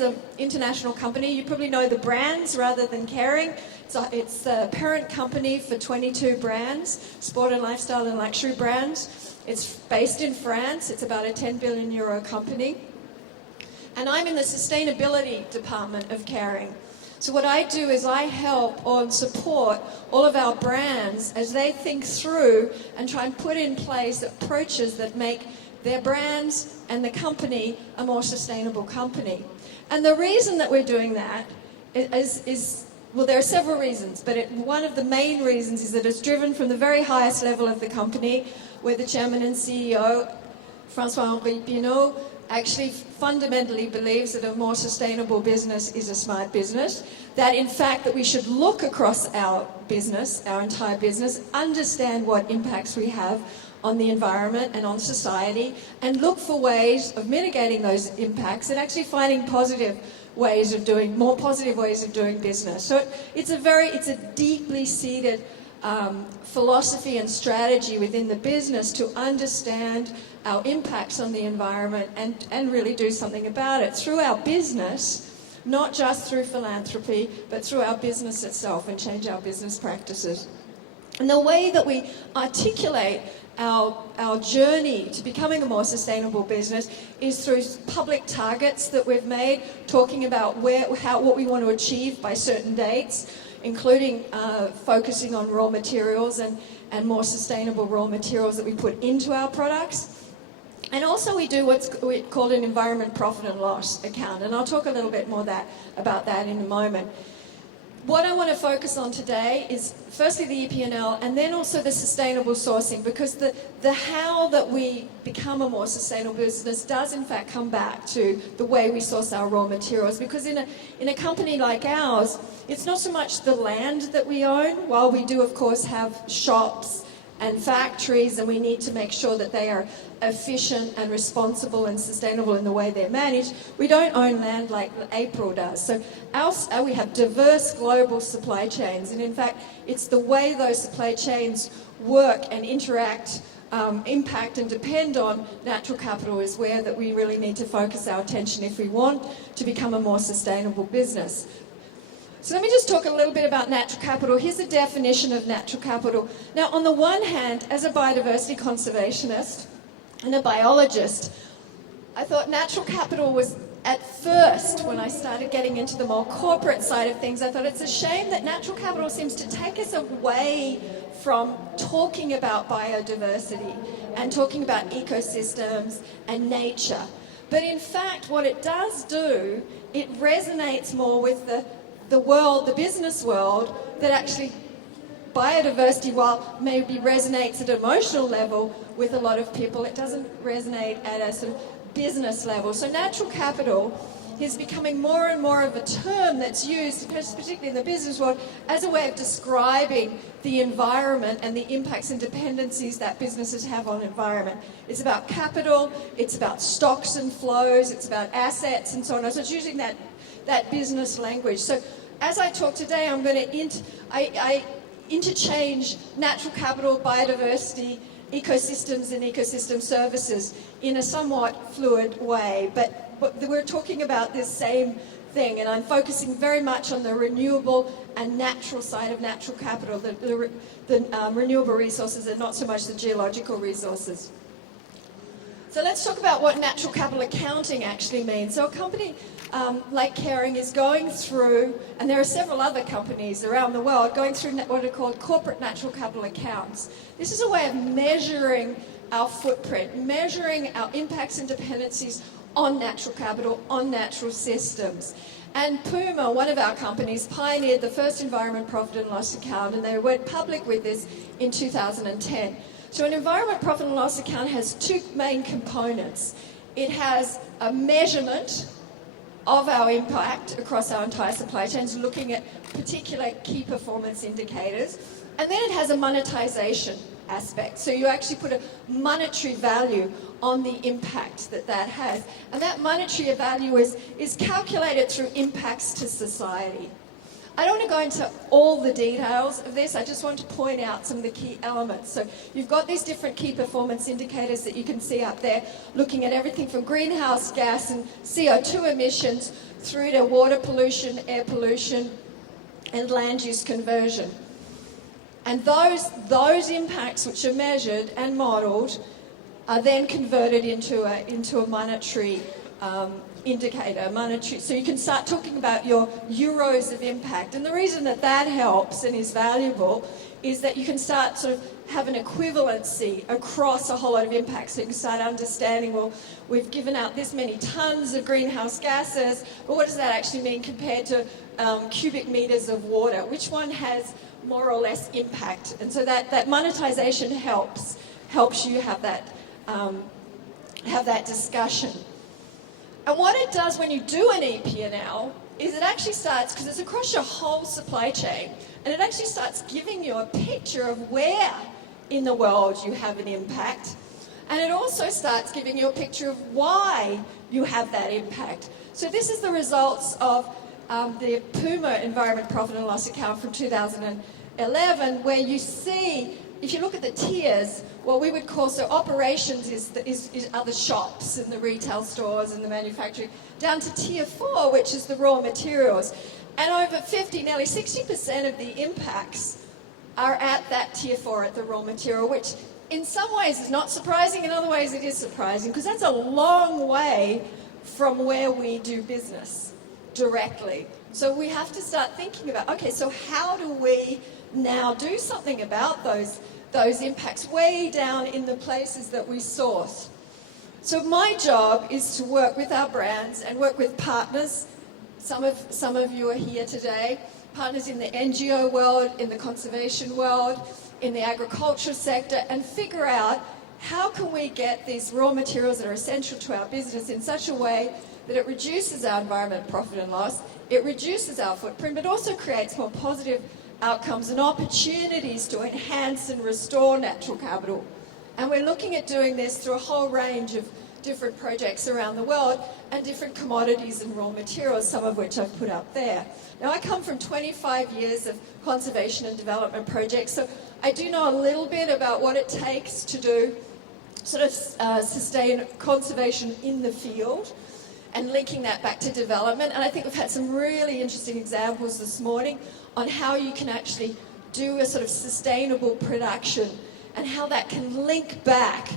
is an international company. You probably know the brands rather than Kering. It's a parent company for 22 brands, sport and lifestyle and luxury brands. It's based in France. It's about a 10 billion euro company. And I'm in the sustainability department of Kering. So what I do is I help or support all of our brands as they think through and try and put in place approaches that make their brands and the company a more sustainable company. And the reason that we're doing that is well, there are several reasons, but one of the main reasons is that it's driven from the very highest level of the company, where the chairman and CEO, François-Henri Pinault, actually fundamentally believes that a more sustainable business is a smart business, that in fact that we should look across our business, our entire business, understand what impacts we have on the environment and on society, and look for ways of mitigating those impacts and actually finding more positive ways of doing business. So it's a deeply seated philosophy and strategy within the business to understand our impacts on the environment and really do something about it through our business, not just through philanthropy, but through our business itself, and change our business practices. And the way that we articulate our journey to becoming a more sustainable business is through public targets that we've made, talking about what we want to achieve by certain dates, including focusing on raw materials and more sustainable raw materials that we put into our products. And also we do what's called an environment profit and loss account, and I'll talk a little bit more about that in a moment. What I want to focus on today is firstly the EP&L and then also the sustainable sourcing, because the how that we become a more sustainable business does in fact come back to the way we source our raw materials, because in a company like ours, it's not so much the land that we own, while we do of course have shops and factories, and we need to make sure that they are efficient and responsible and sustainable in the way they're managed. We don't own land like April does. So we have diverse global supply chains, and in fact it's the way those supply chains work and interact, impact and depend on natural capital is where that we really need to focus our attention if we want to become a more sustainable business. So let me just talk a little bit about natural capital. Here's a definition of natural capital. Now, on the one hand, as a biodiversity conservationist and a biologist, I thought natural capital was, at first, when I started getting into the more corporate side of things, I thought it's a shame that natural capital seems to take us away from talking about biodiversity and talking about ecosystems and nature. But in fact, what it does do, it resonates more with the world, the business world, that actually biodiversity, while maybe resonates at an emotional level with a lot of people, it doesn't resonate at a sort of business level. So natural capital is becoming more and more of a term that's used, particularly in the business world, as a way of describing the environment and the impacts and dependencies that businesses have on environment. It's about capital, it's about stocks and flows, it's about assets and so on. So it's using that business language. So as I talk today, I'm going to interchange natural capital, biodiversity, ecosystems and ecosystem services in a somewhat fluid way. But we're talking about this same thing, and I'm focusing very much on the renewable and natural side of natural capital, the renewable resources and not so much the geological resources. So let's talk about what natural capital accounting actually means. So a company like Kering is going through, and there are several other companies around the world going through what are called corporate natural capital accounts. This is a way of measuring our footprint, measuring our impacts and dependencies on natural capital, on natural systems. And Puma, one of our companies, pioneered the first environment profit and loss account, and they went public with this in 2010. So an environment profit and loss account has two main components. It has a measurement of our impact across our entire supply chains, looking at particular key performance indicators. And then it has a monetization aspect. So you actually put a monetary value on the impact that has. And that monetary value is calculated through impacts to society. I don't want to go into all the details of this. I just want to point out some of the key elements. So you've got these different key performance indicators that you can see up there, looking at everything from greenhouse gas and CO2 emissions through to water pollution, air pollution, and land use conversion. And those impacts which are measured and modelled are then converted into a monetary indicator, so you can start talking about your euros of impact. And the reason that helps and is valuable is that you can start sort of have an equivalency across a whole lot of impacts. So you can start understanding, well, we've given out this many tons of greenhouse gases, but what does that actually mean compared to cubic meters of water? Which one has more or less impact? And so that monetization helps you have that discussion. And what it does when you do an EP&L is it actually starts, because it's across your whole supply chain, and it actually starts giving you a picture of where in the world you have an impact. And it also starts giving you a picture of why you have that impact. So this is the results of the Puma Environment Profit and Loss account from 2011, where you see, if you look at the tiers, what we would call, so operations are the shops and the retail stores and the manufacturing, down to tier 4, which is the raw materials. And over 50, nearly 60% of the impacts are at that tier 4, at the raw material, which in some ways is not surprising, in other ways it is surprising, because that's a long way from where we do business directly. So we have to start thinking about, okay, so how do we now do something about those impacts way down in the places that we source? So my job is to work with our brands and work with partners. Some of you are here today, partners in the NGO world, in the conservation world, in the agriculture sector, and figure out how can we get these raw materials that are essential to our business in such a way that it reduces our environment profit and loss, it reduces our footprint, but also creates more positive outcomes and opportunities to enhance and restore natural capital. And we're looking at doing this through a whole range of different projects around the world and different commodities and raw materials, some of which I've put up there. Now, I come from 25 years of conservation and development projects, so I do know a little bit about what it takes to do sort of sustain conservation in the field and linking that back to development. And I think we've had some really interesting examples this morning on how you can actually do a sort of sustainable production and how that can link back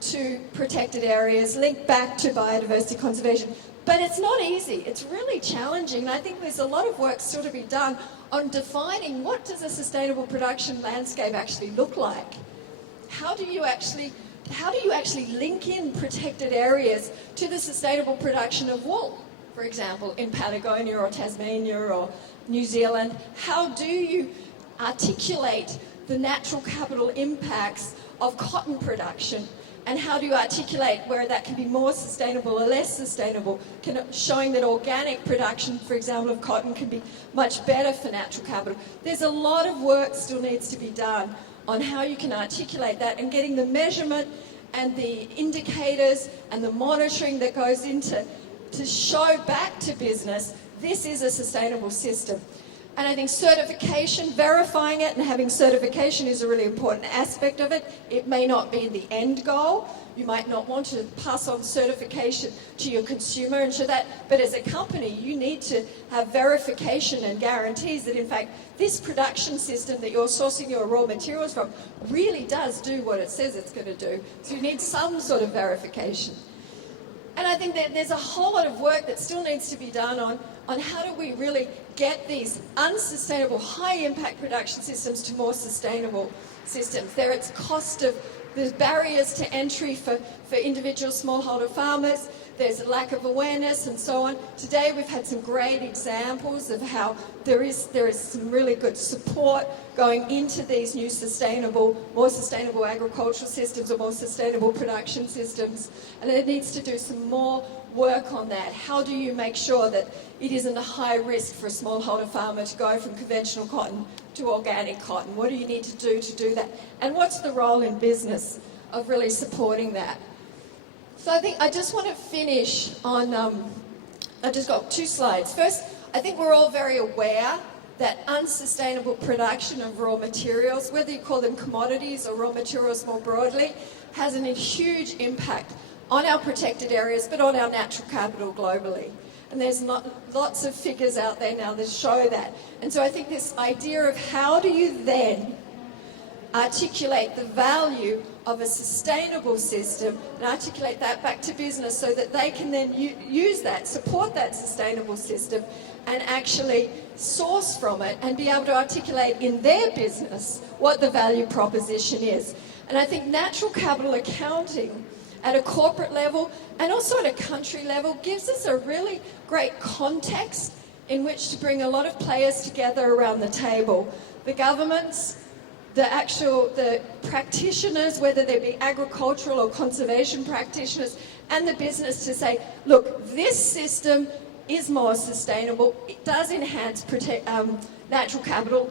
to protected areas, link back to biodiversity conservation. But it's not easy. It's really challenging. And I think there's a lot of work still to be done on defining what does a sustainable production landscape actually look like? How do you actually link in protected areas to the sustainable production of wool, for example, in Patagonia or Tasmania or New Zealand? How do you articulate the natural capital impacts of cotton production? And how do you articulate where that can be more sustainable or less sustainable, showing that organic production, for example, of cotton can be much better for natural capital? There's a lot of work still needs to be done on how you can articulate that and getting the measurement and the indicators and the monitoring that goes into to show back to business this is a sustainable system. And I think certification, verifying it and having certification is a really important aspect of it. It may not be the end goal. You might not want to pass on certification to your consumer and show that. But as a company, you need to have verification and guarantees that, in fact, this production system that you're sourcing your raw materials from really does do what it says it's going to do. So you need some sort of verification. And I think that there's a whole lot of work that still needs to be done on how do we really get these unsustainable, high-impact production systems to more sustainable systems. There's barriers to entry for individual smallholder farmers. There's a lack of awareness and so on. Today we've had some great examples of how there is some really good support going into these new more sustainable agricultural systems or more sustainable production systems. And it needs to do some more work on that. How do you make sure that it isn't a high risk for a smallholder farmer to go from conventional cotton to organic cotton? What do you need to do that? And what's the role in business of really supporting that? So I think I just want to finish on, I've just got 2 slides. First, I think we're all very aware that unsustainable production of raw materials, whether you call them commodities or raw materials more broadly, has a huge impact on our protected areas, but on our natural capital globally. And there's lots of figures out there now that show that. And so I think this idea of how do you then articulate the value of a sustainable system and articulate that back to business so that they can then use that, support that sustainable system and actually source from it and be able to articulate in their business what the value proposition is. And I think natural capital accounting at a corporate level and also at a country level gives us a really great context in which to bring a lot of players together around the table. The governments, the practitioners, whether they be agricultural or conservation practitioners, and the business to say, look, this system is more sustainable, it does enhance natural capital,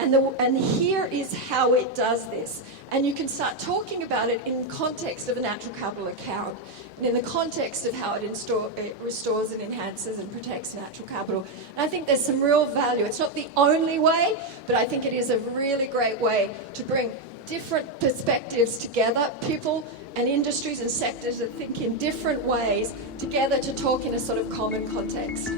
and here is how it does this. And you can start talking about it in context of a natural capital account, and in the context of how it restores and enhances and protects natural capital. And I think there's some real value. It's not the only way, but I think it is a really great way to bring different perspectives together, people and industries and sectors that think in different ways together to talk in a sort of common context.